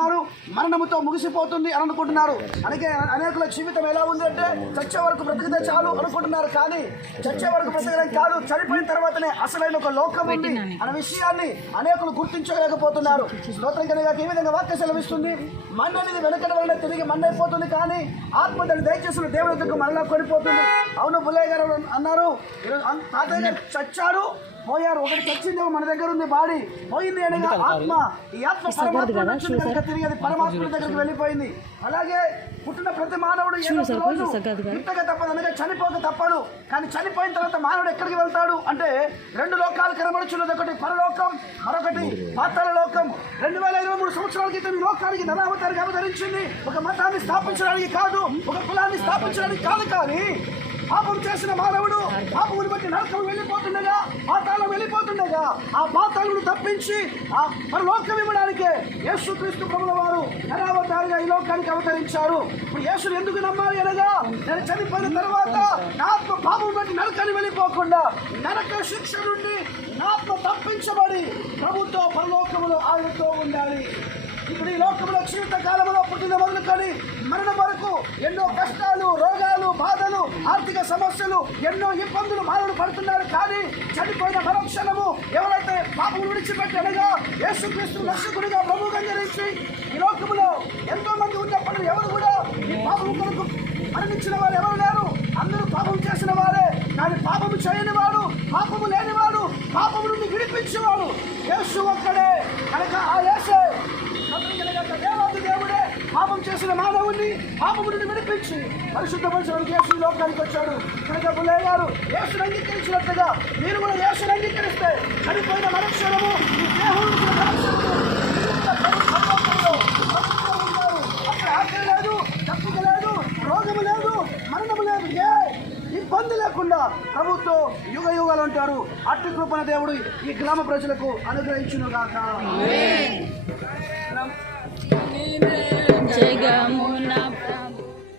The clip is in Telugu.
అనుకుంటున్నారు మరణముతో ముగిసిపోతుంది అని అనుకుంటున్నారు. అలాగే అనేకుల జీవితం ఎలా ఉంది అంటే చచ్చే వరకు బ్రతికితే చాలు అనుకుంటున్నారు కానీ చచ్చే వరకు బ్రతకడం కాదు చనిపోయిన తర్వాతనే అసలైన ఒక లోకం ఉంది అనే విషయాన్ని అనేకులు గుర్తించలేకపోతున్నారు. స్తోత్రం కనుక ఈ విధంగా వాక్య సెలవిస్తుంది మన్ను అనేది వెనకటి వలన తిరిగి మన్ను అయిపోతుంది కానీ ఆత్మ దాన్ని దయచేసిన దేవుడి దగ్గర మరలా కొనిపోతుంది. అవును బుల్లయ్య గారు అన్నారు తాతయ్య గారు చచ్చారు పోయారు ఒకటి చచ్చింది మన దగ్గర ఉంది బాడీ పోయింది అనగా ఆత్మ. ఈ ఆత్మ పరమాత్మ తిరిగి అది పరమాత్మ దగ్గరికి వెళ్ళిపోయింది. అలాగే పుట్టిన ప్రతి మానవుడు ఇంతగా తప్పదు అనగా చనిపోక తప్పదు. కానీ చనిపోయిన తర్వాత మానవుడు ఎక్కడికి వెళ్తాడు అంటే రెండు లోకాలు కనబడుచున్నది ఒకటి పరలోకం మరొకటి పాతాల లోకం. రెండు వేల ఇరవై మూడు సంవత్సరాల క్రితం ఈ లోకానికి ధనావతారికి అవతరించింది ఒక మతాన్ని స్థాపించడానికి కాదు ఒక కులాన్ని స్థాపించడానికి కాదు కానీ పాపం చేసిన మానవుడు పాపముని బట్టి నరకం వెళ్ళిపోతుండగా పాతాళం వెళ్ళిపోతుండగా ఆ పాతాలను తప్పించి ఆ పరలోకం ఇవ్వడానికే యేసుక్రీస్తు ప్రభుల వారు నరావతారిగా ఈ లోకానికి అవతరించారు. ఇప్పుడు యేసుని ఎందుకు నమ్మాలి అనగా నేను చనిపోయిన తర్వాత నా ఆత్మ పాపం బట్టి నరకాన్ని వెళ్ళిపోకుండా నరక శిక్ష నుండి నా ఆత్మ తప్పించబడి ప్రభుత్వ పరలోకములో ఆయనతో ఉండాలి. ఇప్పుడు ఈ లోకంలో జీవిత కాలంలో పుట్టిన మొదలుకొని మరణం వరకు ఎన్నో కష్టాలు రోగాలు బాధలు ఆర్థిక సమస్యలు ఎన్నో ఇబ్బందులు మానవుడు పడుతున్నారు కానీ చనిపోయిన మరక్షణము ఎవరైతే పాపం విడిచిపెట్టి అనగా యేసుక్రీస్తు రక్షకుడిగా ప్రభుగా గంగరించి ఈ లోకంలో ఎంతో మంది ఉన్నప్పుడు ఎవరు కూడా ఈ పాపం కొరకు మరణించిన వారు ఎవరు లేరు. అందరూ పాపం చేసిన వారే. కానీ పాపము చేయని వాడు పాపము లేనివాడు పాపము నుండి విడిపించేవాడు. యేసు ఒక్కడే. కనుక ఆ యేసే దేవాది దేవుడే పాపం చేసిన మానవుణ్ణి పాపము నుండి విడిపించి పరిశుద్ధపరచడానికి యేసు లోకానికి వచ్చాడు. కనుక బుల్లయ్య గారు యేసుని అంగీకరించినట్లుగా మీరు కూడా యేసుని అంగీకరిస్తే చనిపోయిన మనుషులము ఈ దేహం. అక్కడ లేదు తప్పుక లేదు రోగము లేదు మరణము లేదు. ఏ ఇబ్బంది లేకుండా ప్రభుత్వం యుగ యుగాలు అంటారు. అట్టి కృపణ దేవుడు ఈ గ్రామ ప్రజలకు అనుగ్రహించును గాక chegamos.